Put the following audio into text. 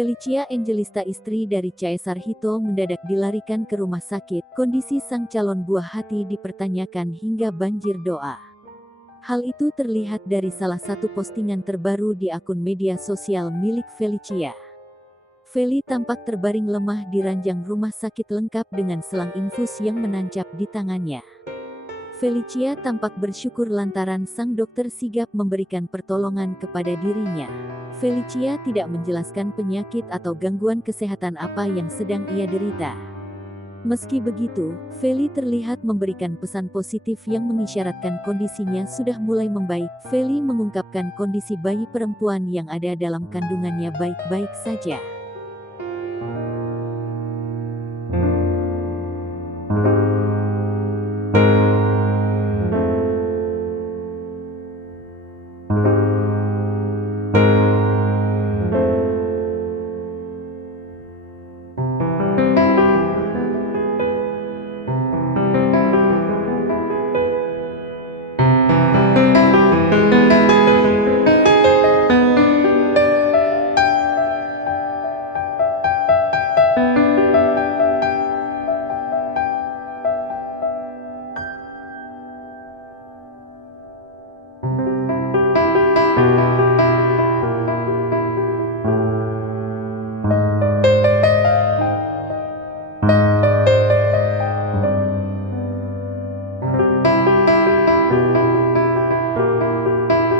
Felicia Angelista, istri dari Caesar Hito, mendadak dilarikan ke rumah sakit. Kondisi sang calon buah hati dipertanyakan hingga banjir doa. Hal itu terlihat dari salah satu postingan terbaru di akun media sosial milik Felicia. Feli tampak terbaring lemah di ranjang rumah sakit lengkap dengan selang infus yang menancap di tangannya. Felicia tampak bersyukur lantaran sang dokter sigap memberikan pertolongan kepada dirinya. Felicia tidak menjelaskan penyakit atau gangguan kesehatan apa yang sedang ia derita. Meski begitu, Feli terlihat memberikan pesan positif yang mengisyaratkan kondisinya sudah mulai membaik. Feli mengungkapkan kondisi bayi perempuan yang ada dalam kandungannya baik-baik saja.